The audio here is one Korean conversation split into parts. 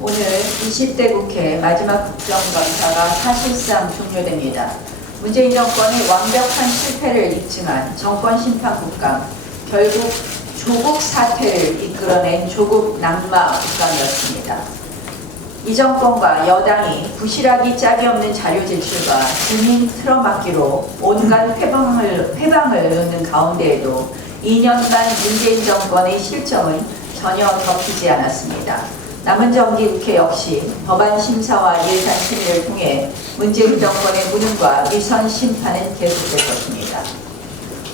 오늘 20대 국회 마지막 국정감사가 사실상 종료됩니다. 문재인 정권의 완벽한 실패를 입증한 정권 심판 국감, 결국 조국 사퇴를 이끌어낸 조국 낙마 국감이었습니다. 이 정권과 여당이 부실하기 짝이 없는 자료 제출과 증인 틀어막기로 온갖 회방을 놓는 가운데에도 2년간 문재인 정권의 실정은 전혀 덮이지 않았습니다. 남은 정기 국회 역시 법안 심사와 예산 심의를 통해 문재인 정권의 무능과 위선 심판은 계속될 것입니다.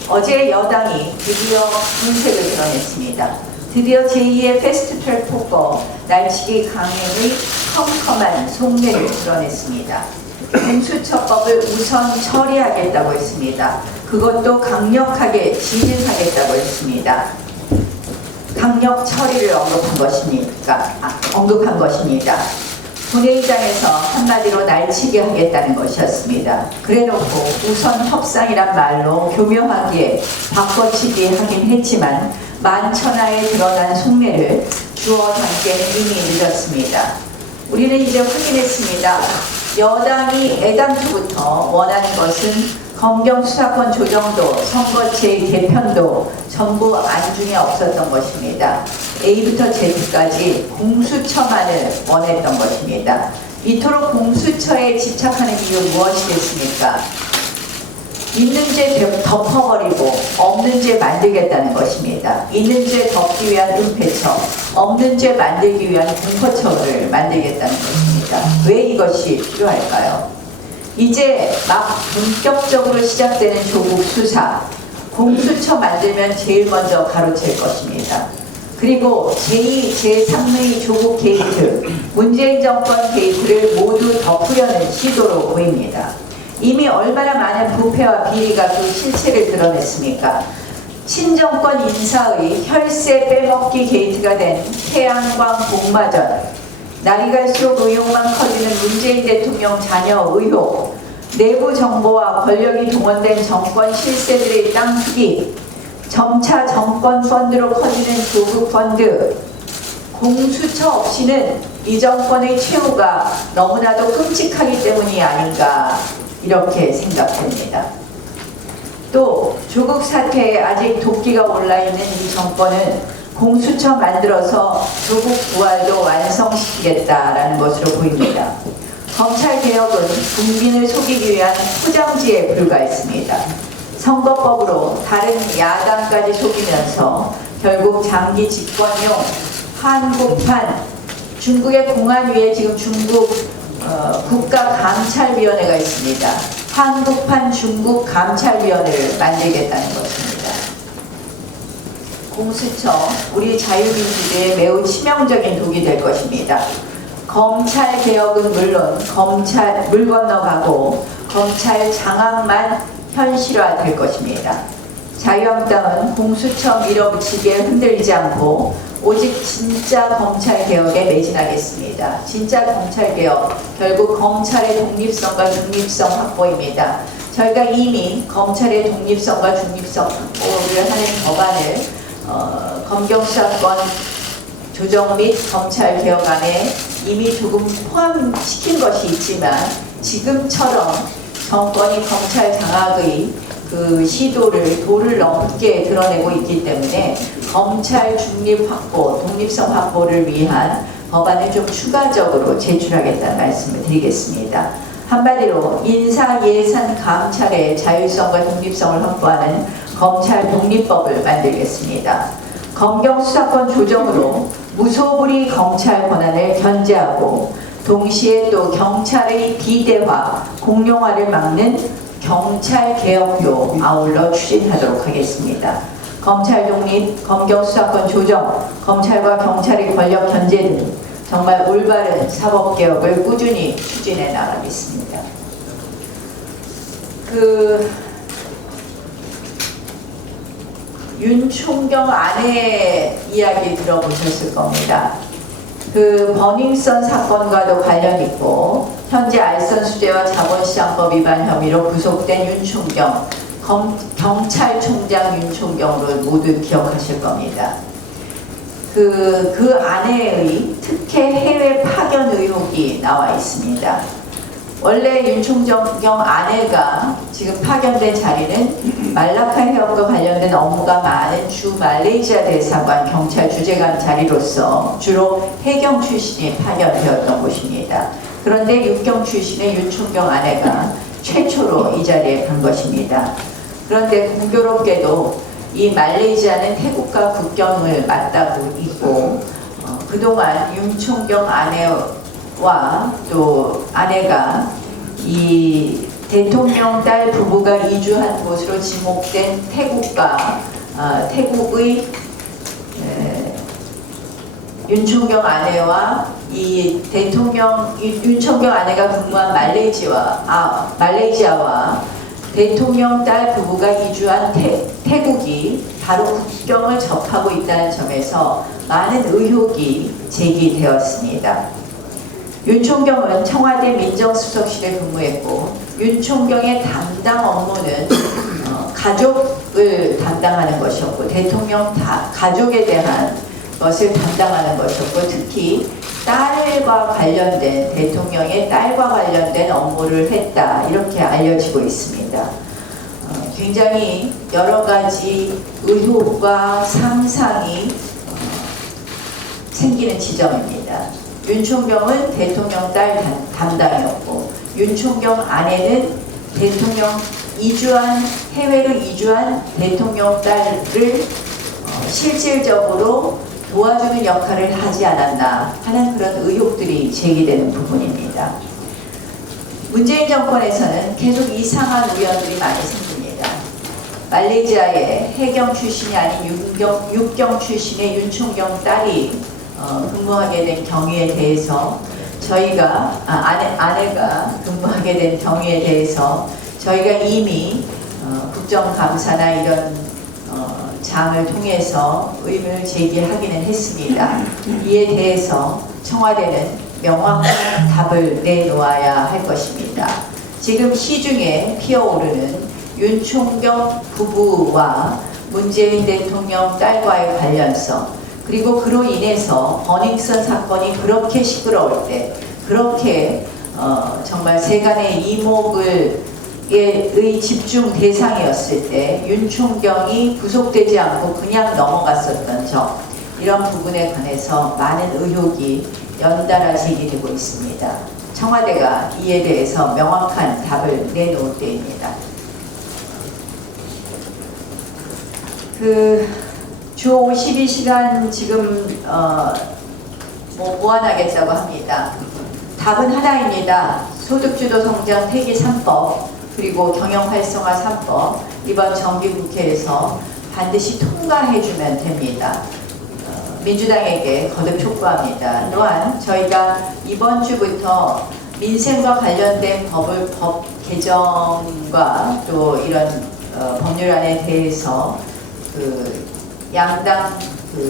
어제 여당이 드디어 분색을 드러냈습니다. 드디어 제2의 패스트트랙 폭거 날치기 강행의 컴컴한 속내를 드러냈습니다. 공수처법을 우선 처리하겠다고 했습니다. 그것도 강력하게 진행하겠다고 했습니다. 강력 처리를 언급한 것입니다. 본회의장에서 한마디로 날치기 하겠다는 것이었습니다. 그래놓고 우선 협상이란 말로 교묘하게 바꿔치기 하긴 했지만 만천하에 드러난 속내를 주워 담기에는 이미 늦었습니다. 우리는 이제 확인했습니다. 여당이 애당초부터 원하는 것은 검경 수사권 조정도 선거제 개편도 전부 안중에 없었던 것입니다. A부터 Z까지 공수처만을 원했던 것입니다. 이토록 공수처에 집착하는 이유 무엇이겠습니까? 있는 죄 덮어버리고 없는 죄 만들겠다는 것입니다. 있는 죄 덮기 위한 은폐처, 없는 죄 만들기 위한 공포처를 만들겠다는 것입니다. 왜 이것이 필요할까요? 이제 막 본격적으로 시작되는 조국 수사, 공수처 만들면 제일 먼저 가로챌 것입니다. 그리고 제2, 제3의 조국 게이트, 문재인 정권 게이트를 모두 덮으려는 시도로 보입니다. 이미 얼마나 많은 부패와 비리가 그 실체를 드러냈습니까? 친정권 인사의 혈세 빼먹기 게이트가 된 태양광 복마전, 날이 갈수록 의혹만 커지는 문재인 대통령 자녀 의혹, 내부 정보와 권력이 동원된 정권 실세들의 땅 투기, 점차 정권 펀드로 커지는 조국 펀드, 공수처 없이는 이 정권의 최후가 너무나도 끔찍하기 때문이 아닌가 이렇게 생각됩니다. 또 조국 사태에 아직 도끼가 올라있는 이 정권은 공수처 만들어서 조국 부활도 완성시키겠다라는 것으로 보입니다. 검찰개혁은 국민을 속이기 위한 포장지에 불과했습니다. 선거법으로 다른 야당까지 속이면서 결국 장기 집권용 한국판, 중국의 공안 위에 지금 중국 국가감찰위원회가 있습니다. 한국판 중국 감찰위원회를 만들겠다는 것입니다. 공수처, 우리 자유민주주의에 매우 치명적인 독이 될 것입니다. 검찰 개혁은 물론 물 건너가고 검찰 장악만 현실화될 것입니다. 자유한국당은 공수처 밀어붙이기에 흔들리지 않고 오직 진짜 검찰 개혁에 매진하겠습니다. 진짜 검찰 개혁, 결국 검찰의 독립성과 중립성 확보입니다. 저희가 이미 검찰의 독립성과 중립성 확보를 하는 법안을 검경수사권 조정 및 검찰 개혁안에 이미 조금 포함시킨 것이 있지만 지금처럼 정권이 검찰 장악의 그 시도를 도를 넘게 드러내고 있기 때문에 검찰 중립 확보, 독립성 확보를 위한 법안을 좀 추가적으로 제출하겠다는 말씀을 드리겠습니다. 한마디로 인사 예산 감찰의 자율성과 독립성을 확보하는 검찰 독립법을 만들겠습니다. 검경 수사권 조정으로 무소불위 검찰 권한을 견제하고 동시에 또 경찰의 비대화, 공룡화를 막는 경찰 개혁도 아울러 추진하도록 하겠습니다. 검찰 독립, 검경 수사권 조정, 검찰과 경찰의 권력 견제 등 정말 올바른 사법개혁을 꾸준히 추진해 나가겠습니다. 윤 총경 아내 이야기 들어보셨을 겁니다. 버닝썬 사건과도 관련 있고 현재 알선 수재와 자본시장법 위반 혐의로 구속된 윤 총경, 경찰총장 윤 총경을 모두 기억하실 겁니다. 그 아내의 특혜 해외 의혹이 나와 있습니다. 원래 윤 총경 아내가 지금 파견된 자리는 말라카 해역과 관련된 업무가 많은 주 말레이시아 대사관 경찰 주재관 자리로서 주로 해경 출신이 파견되었던 곳입니다. 그런데 육경 출신의 윤 총경 아내가 최초로 이 자리에 간 것입니다. 그런데 공교롭게도 이 말레이시아는 태국과 국경을 맞닿고 있고 그동안 윤 총경 아내와 또 아내가 이 대통령 딸 부부가 이주한 곳으로 지목된 태국과 태국의 윤 총경 아내와 이 대통령 윤 총경 아내가 근무한 말레이시아와 대통령 딸 부부가 이주한 태국이 바로 국경을 접하고 있다는 점에서 많은 의혹이 제기되었습니다. 윤 총경은 청와대 민정수석실에 근무했고 윤 총경의 담당 업무는 가족을 담당하는 것이었고 대통령 가족에 대한 것을 담당하는 것이었고 특히 딸과 관련된 대통령의 딸과 관련된 업무를 했다 이렇게 알려지고 있습니다. 굉장히 여러 가지 의혹과 상상이 생기는 지점입니다. 윤 총경은 대통령 딸 담당이었고 윤 총경 아내는 대통령 해외로 이주한 대통령 딸을 실질적으로 도와주는 역할을 하지 않았나 하는 그런 의혹들이 제기되는 부분입니다. 문재인 정권에서는 계속 이상한 우연들이 많이 생깁니다. 말레이시아의 해경 출신이 아닌 육경 출신의 윤 총경 딸이 근무하게 된 경위에 대해서 저희가 아내가 근무하게 된 경위에 대해서 저희가 이미 국정감사나 이런 장을 통해서 의문을 제기하기는 했습니다. 이에 대해서 청와대는 명확한 답을 내놓아야 할 것입니다. 지금 시중에 피어오르는 윤 총경 부부와 문재인 대통령 딸과의 관련성 그리고 그로 인해서 버닝썬 사건이 그렇게 시끄러울 때 그렇게 정말 세간의 이목을 의 집중 대상이었을 때 윤 총경이 구속되지 않고 그냥 넘어갔었던 점 이런 부분에 관해서 많은 의혹이 연달아 제기되고 있습니다. 청와대가 이에 대해서 명확한 답을 내놓을 때입니다. 주 52시간 지금 보완하겠다고 합니다. 답은 하나입니다. 소득주도 성장 폐기 3법 그리고 경영활성화 3법 이번 정기국회에서 반드시 통과해주면 됩니다. 민주당에게 거듭 촉구합니다. 또한 저희가 이번 주부터 민생과 관련된 법 개정과 또 이런 법률안에 대해서 양당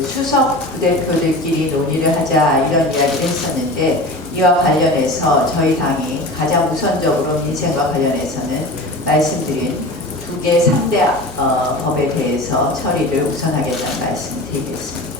수석 부대표들끼리 논의를 하자 이런 이야기를 했었는데 이와 관련해서 저희 당이 가장 우선적으로 민생과 관련해서는 말씀드린 2개 3대 법에 대해서 처리를 우선하겠다는 말씀을 드리겠습니다.